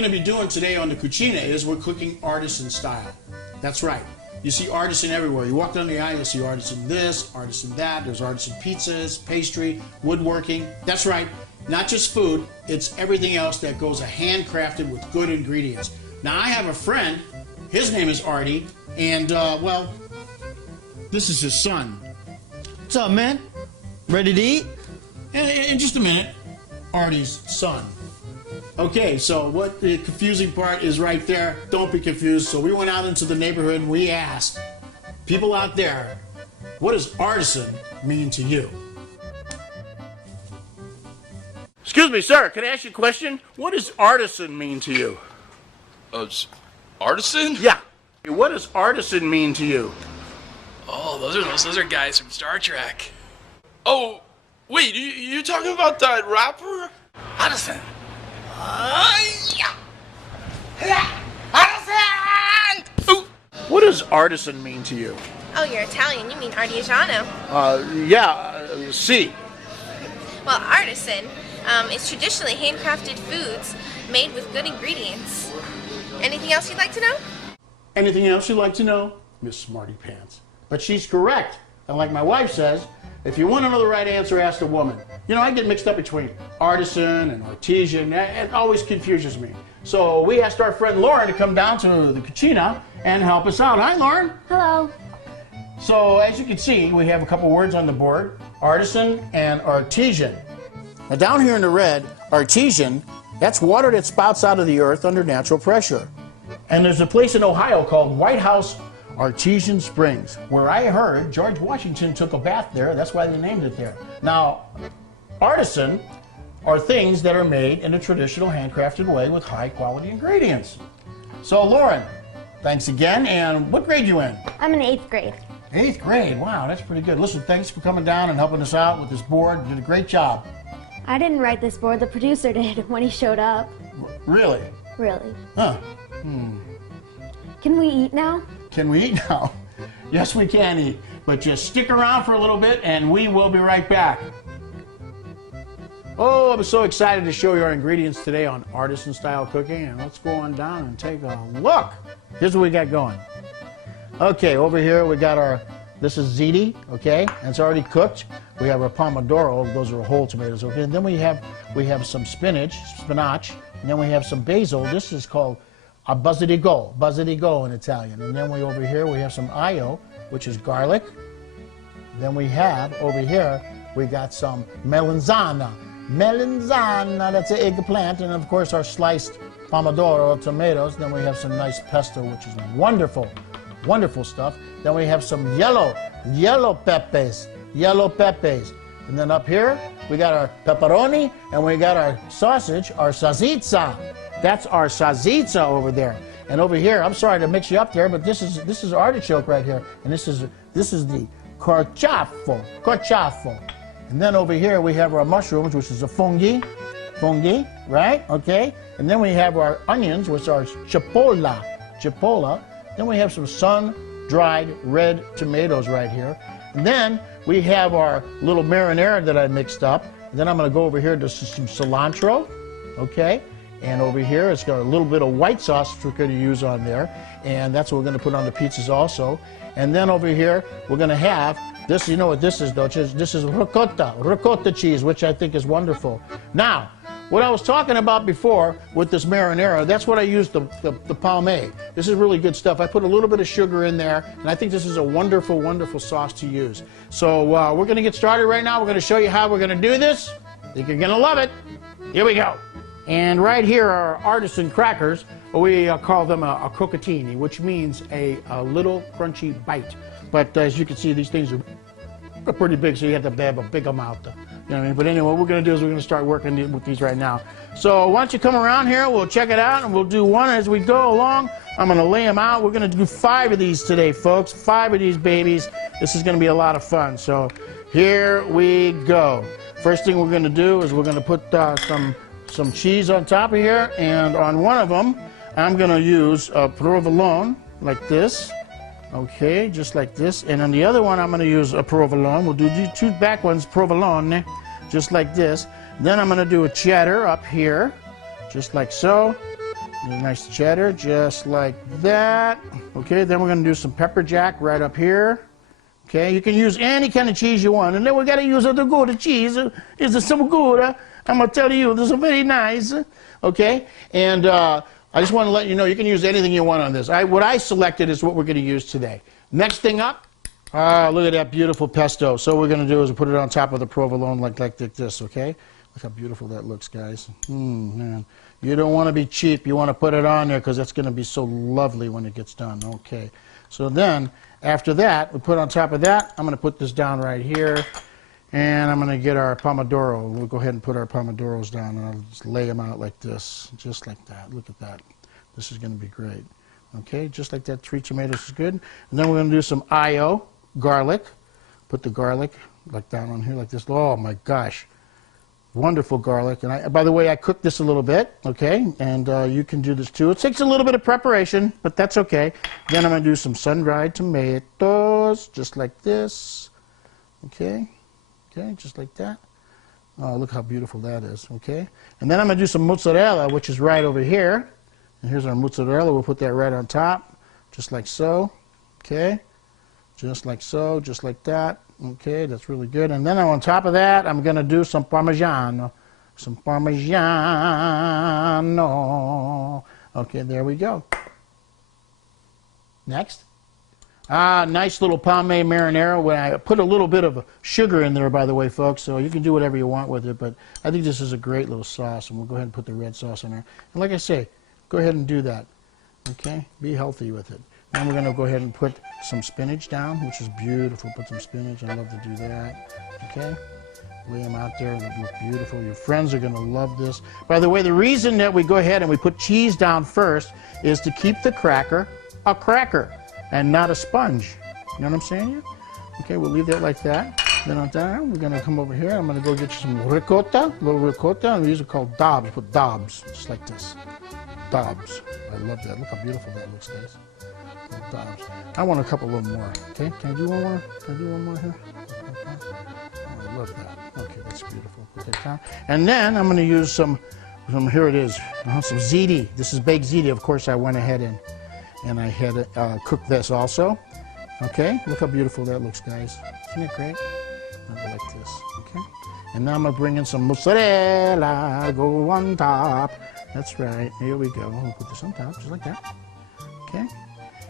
going to be doing today on the cucina is we're cooking artisan style. That's right. You see artisan everywhere. You walk down the aisle, you see artisan this, artisan that. There's artisan pizzas, pastry, woodworking. That's right. Not just food, it's everything else that goes handcrafted with good ingredients. Now, I have a friend. His name is Artie, and, well, this is his son. What's up, man? Ready to eat? In just a minute, Artie's son. Okay, so what the confusing part is right there. Don't be confused. So we went out into the neighborhood and we asked people out there, what does artisan mean to you? Excuse me, sir, can I ask you a question? What does artisan mean to you? Artisan? Yeah. What does artisan mean to you? Oh, those are guys from Star Trek. Oh, wait, you talking about that rapper? Artisan. Artisan! Ooh. What does artisan mean to you? Oh, you're Italian. You mean artigiano. See. Well, artisan is traditionally handcrafted foods made with good ingredients. Anything else you'd like to know? Anything else you'd like to know? Miss Smarty Pants. But she's correct. And like my wife says, if you want to know the right answer, ask a woman. You know, I get mixed up between artisan and artisan. It always confuses me. So we asked our friend Lauren to come down to the cucina and help us out. Hi, Lauren. Hello. So as you can see, we have a couple words on the board, artisan and artesian. Now down here in the red, artesian, that's water that spouts out of the earth under natural pressure. And there's a place in Ohio called White House Artesian Springs, where I heard George Washington took a bath there. That's why they named it there. Now, artisan are things that are made in a traditional handcrafted way with high quality ingredients. So Lauren, thanks again. And what grade you in? I'm in 8th grade. 8th grade. Wow, that's pretty good. Listen, thanks for coming down and helping us out with this board. You did a great job. I didn't write this board. The producer did when he showed up. Really? Really. Huh. Can we eat now? Can we eat now? Yes, we can eat. But just stick around for a little bit and we will be right back. Oh, I'm so excited to show you our ingredients today on artisan style cooking. And let's go on down and take a look. Here's what we got going. Okay, over here we got this is ziti, okay? And it's already cooked. We have our pomodoro, those are whole tomatoes, okay? And then we have some spinach, and then we have some basil. This is called a basilico in Italian. And then over here we have some aglio, which is garlic. Then we have over here we got some melanzana, that's an eggplant, and of course our sliced pomodoro, tomatoes. Then we have some nice pesto, which is wonderful stuff. Then we have some yellow peppers. And then up here we got our pepperoni, and we got our sausage, our salsiccia. That's our salsiccia over there. And over here, I'm sorry to mix you up there, but this is artichoke right here, and this is the carciofo. And then over here we have our mushrooms, which is a fungi, right? Okay. And then we have our onions, which are chipola. Then we have some sun-dried red tomatoes right here. And then we have our little marinara that I mixed up. And then I'm going to go over here to some cilantro, okay? And over here, it's got a little bit of white sauce which we're going to use on there. And that's what we're going to put on the pizzas also. And then over here, we're going to have this. You know what this is, don't you? This is ricotta cheese, which I think is wonderful. Now, what I was talking about before with this marinara, that's what I used the palme. This is really good stuff. I put a little bit of sugar in there, and I think this is a wonderful sauce to use. So we're going to get started right now. We're going to show you how we're going to do this. I think you're going to love it. Here we go. And right here are artisan crackers. We call them a croccantini, which means a little crunchy bite. But as you can see, these things are pretty big, so you have to have a big amount. You know what I mean? But anyway, what we're going to do is we're going to start working with these right now. So why don't you come around here, we'll check it out, and we'll do one as we go along. I'm going to lay them out. We're going to do 5 of these today, folks. 5 of these babies. This is going to be a lot of fun. So here we go. First thing we're going to do is we're going to put some cheese on top of here, and on one of them, I'm going to use a provolone, like this. Okay, just like this. And on the other one, I'm going to use a provolone. We'll do the 2 back ones, provolone, just like this. Then I'm going to do a cheddar up here, just like so. Nice cheddar, just like that. Okay, then we're gonna do some pepper jack right up here. Okay, you can use any kind of cheese you want. And then we gotta use the Gouda cheese. It's some Gouda. I'm gonna tell you, this is very nice. Okay, and I just want to let you know you can use anything you want on this. What I selected is what we're gonna use today. Next thing up, look at that beautiful pesto. So what we're gonna do is put it on top of the provolone like this, okay? Look how beautiful that looks, guys. Man. You don't want to be cheap. You want to put it on there because that's going to be so lovely when it gets done. Okay. So then, after that, we put on top of that, I'm going to put this down right here. And I'm going to get our pomodoro. We'll go ahead and put our pomodoros down. And I'll just lay them out like this. Just like that. Look at that. This is going to be great. Okay. Just like that. 3 tomatoes is good. And then we're going to do some ayo, garlic. Put the garlic like down on here like this. Oh, my gosh. Wonderful garlic. And by the way, I cooked this a little bit, okay? And you can do this too. It takes a little bit of preparation, but that's okay. Then I'm going to do some sun-dried tomatoes, just like this. Okay? Okay, just like that. Oh, look how beautiful that is, okay? And then I'm going to do some mozzarella, which is right over here. And here's our mozzarella. We'll put that right on top, just like so. Okay? Just like so, just like that. Okay, that's really good. And then on top of that, I'm going to do some Parmigiano. Some Parmigiano. Okay, there we go. Next. Nice little pommes marinara. When I put a little bit of sugar in there, by the way, folks, so you can do whatever you want with it. But I think this is a great little sauce, and we'll go ahead and put the red sauce in there. And like I say, go ahead and do that. Okay, be healthy with it. Then we're going to go ahead and put some spinach down, which is beautiful. Put some spinach. I love to do that. Okay? Lay them out there. They look beautiful. Your friends are going to love this. By the way, the reason that we go ahead and we put cheese down first is to keep the cracker a cracker and not a sponge. You know what I'm saying? Okay, we'll leave that like that. Then on that, we're going to come over here. I'm going to go get you some ricotta, a little ricotta. And we use it called daubs. Put daubs, just like this. Daubs. I love that. Look how beautiful that looks, guys. Daubs. I want a couple of them more. Okay, can I do one more? Can I do one more here? Okay. Oh, I love that. Okay, that's beautiful. Put that down. And then I'm going to use some here it is, some ziti. This is baked ziti. Of course, I went ahead and I had cooked this also. Okay, look how beautiful that looks, guys. Isn't it great? I'll go like this. Okay. And now I'm going to bring in some mozzarella. Go on top. That's right. Here we go. We'll put this on top, just like that. Okay.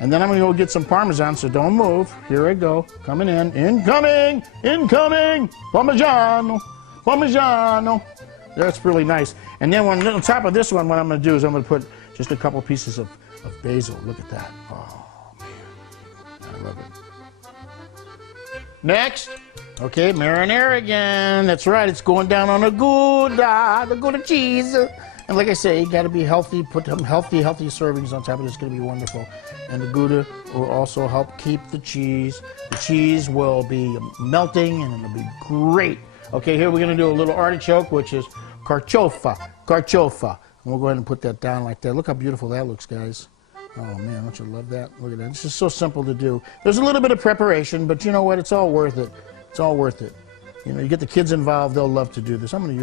And then I'm going to go get some Parmesan, so don't move. Here I go. Coming in. Incoming! Incoming! Parmigiano! Parmigiano! That's really nice. And then on top of this one, what I'm going to do is I'm going to put just a couple pieces of basil. Look at that. Oh, man. I love it. Next. Okay, marinara again. That's right. It's going down on the Gouda cheese. And like I say, you got to be healthy. Put some healthy servings on top of it. It's going to be wonderful. And the Gouda will also help keep the cheese. The cheese will be melting, and it'll be great. Okay, here we're going to do a little artichoke, which is carciofa. Carciofa. And we'll go ahead and put that down like that. Look how beautiful that looks, guys. Oh, man, don't you love that? Look at that. It's just so simple to do. There's a little bit of preparation, but you know what? It's all worth it. It's all worth it. You know, you get the kids involved, they'll love to do this. I'm going to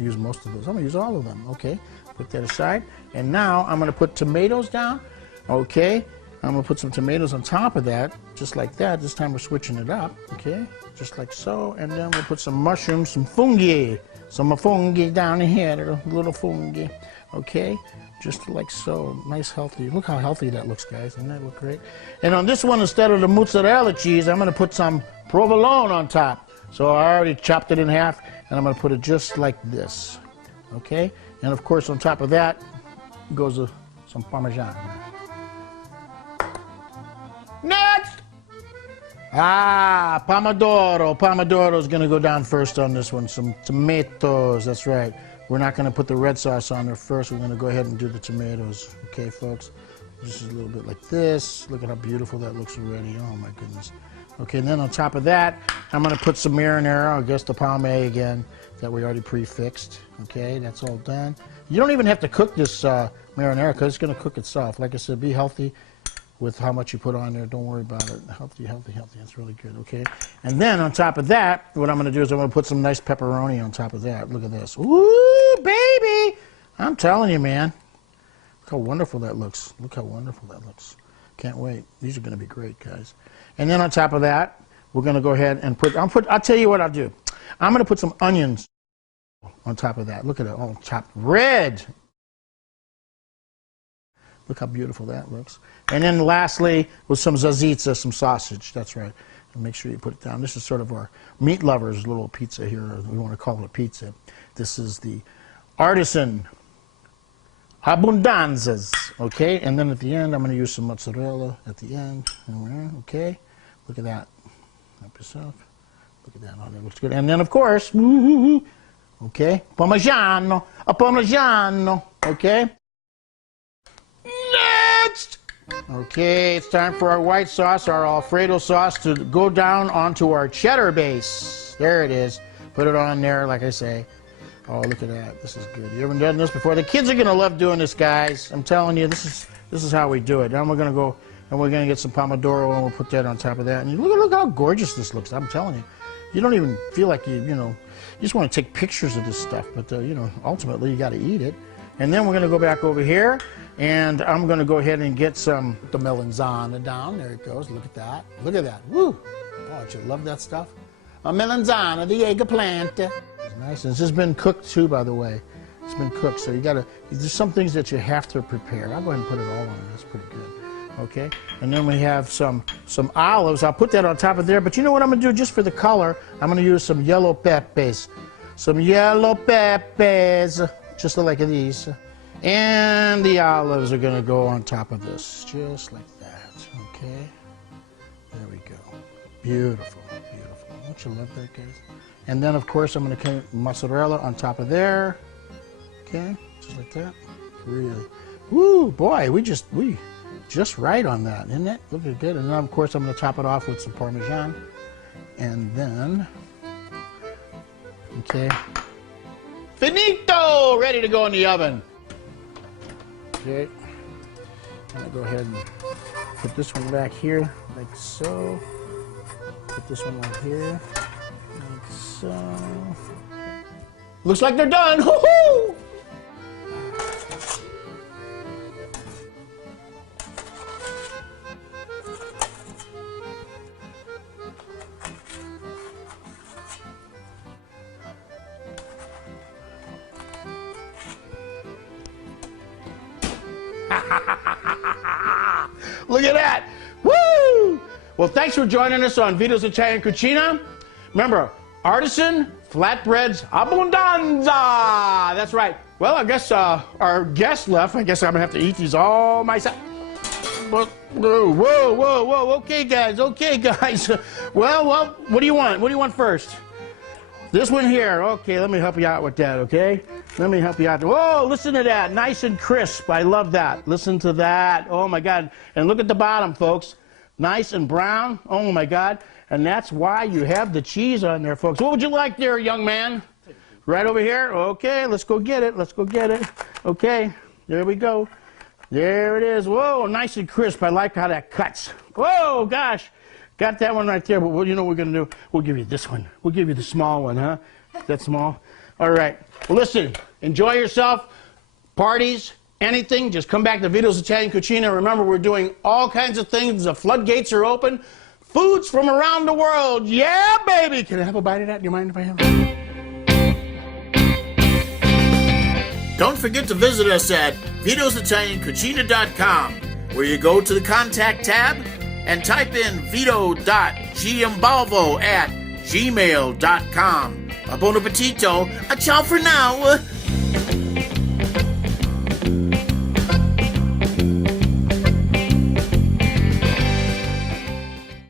use most of those. I'm going to use all of them. Okay, put that aside. And now I'm going to put tomatoes down. Okay, I'm going to put some tomatoes on top of that, just like that. This time we're switching it up. Okay, just like so. And then we'll put some mushrooms, some fungi. Some fungi down here, little fungi. Okay, just like so. Nice, healthy. Look how healthy that looks, guys. Doesn't that look great? And on this one, instead of the mozzarella cheese, I'm going to put some provolone on top. So I already chopped it in half, and I'm going to put it just like this. Okay? And of course, on top of that goes some Parmesan. Next! Pomodoro. Pomodoro is going to go down first on this one. Some tomatoes. That's right. We're not going to put the red sauce on there first. We're going to go ahead and do the tomatoes. Okay, folks? Just a little bit like this. Look at how beautiful that looks already. Oh, my goodness. Okay, and then on top of that, I'm going to put some marinara, I guess the palme again, that we already prefixed. Okay, that's all done. You don't even have to cook this marinara because it's going to cook itself. Like I said, be healthy with how much you put on there. Don't worry about it. Healthy, healthy, healthy. That's really good, okay? And then on top of that, what I'm going to do is I'm going to put some nice pepperoni on top of that. Look at this. Ooh, baby! I'm telling you, man. Look how wonderful that looks. Look how wonderful that looks. Can't wait. These are going to be great, guys. And then on top of that, we're going to go ahead and I'll tell you what I'll do. I'm going to put some onions on top of that. Look at it, all chopped red. Look how beautiful that looks. And then lastly, with some zazitza, some sausage. That's right. And make sure you put it down. This is sort of our meat lovers' little pizza here. We want to call it pizza. This is the Artisan Abundanzas. Okay? And then at the end, I'm going to use some mozzarella at the end. Okay? Look at that. Help yourself. Look at that. Oh, that looks good. And then, of course, okay, Parmigiano. A Parmigiano. Okay? Next! Okay, it's time for our white sauce, our Alfredo sauce, to go down onto our cheddar base. There it is. Put it on there, like I say. Oh, look at that. This is good. You haven't done this before? The kids are going to love doing this, guys. I'm telling you, this is how we do it. Now we're going to go, and we're going to get some pomodoro, and we'll put that on top of that. And look how gorgeous this looks. I'm telling you. You don't even feel like you just want to take pictures of this stuff. But, ultimately, you got to eat it. And then we're going to go back over here, and I'm going to go ahead and get the melanzana down. There it goes. Look at that. Look at that. Woo! Oh, don't you love that stuff? A melanzana, the eggplant. It's nice. And this has been cooked, too, by the way. It's been cooked, so there's some things that you have to prepare. I'll go ahead and put it all on. That's pretty good. Okay? And then we have some olives. I'll put that on top of there. But you know what I'm going to do just for the color? I'm going to use some yellow peppers. Some yellow peppers. Just like these. And the olives are going to go on top of this. Just like that. Okay? There we go. Beautiful. Beautiful. Don't you love that, guys? And then, of course, I'm going to put mozzarella on top of there. Okay? Just like that. Really. Woo, boy, we just right on that, isn't it? Looking good. And then, of course, I'm going to top it off with some Parmesan. And then, okay. Finito! Ready to go in the oven. Okay. I'm going to go ahead and put this one back here, like so. Put this one right here, like so. Looks like they're done. Woohoo! Look at that. Woo! Well, thanks for joining us on Vito's Italian Cucina. Remember, Artisan, Flatbreads, Abundanza. That's right. Well, I guess our guest left. I guess I'm going to have to eat these all myself. Whoa. Okay, guys. Well, what do you want? What do you want first? This one here. Okay, let me help you out with that, okay? Let me help you out. Whoa, listen to that. Nice and crisp. I love that. Listen to that. Oh, my God. And look at the bottom, folks. Nice and brown. Oh, my God. And that's why you have the cheese on there, folks. What would you like there, young man? Right over here? Okay, let's go get it. Let's go get it. Okay, there we go. There it is. Whoa, nice and crisp. I like how that cuts. Whoa, gosh. Got that one right there, but you know what we're going to do? We'll give you this one. We'll give you the small one, huh? Is that small? All right. Well, listen, enjoy yourself. Parties, anything, just come back to Vito's Italian Cucina. Remember, we're doing all kinds of things. The floodgates are open. Foods from around the world. Yeah, baby. Can I have a bite of that? Do you mind if I have it? Don't forget to visit us at vitositaliancucina.com, where you go to the Contact tab and type in vito.giambalvo@gmail.com. A buon appetito. A ciao for now.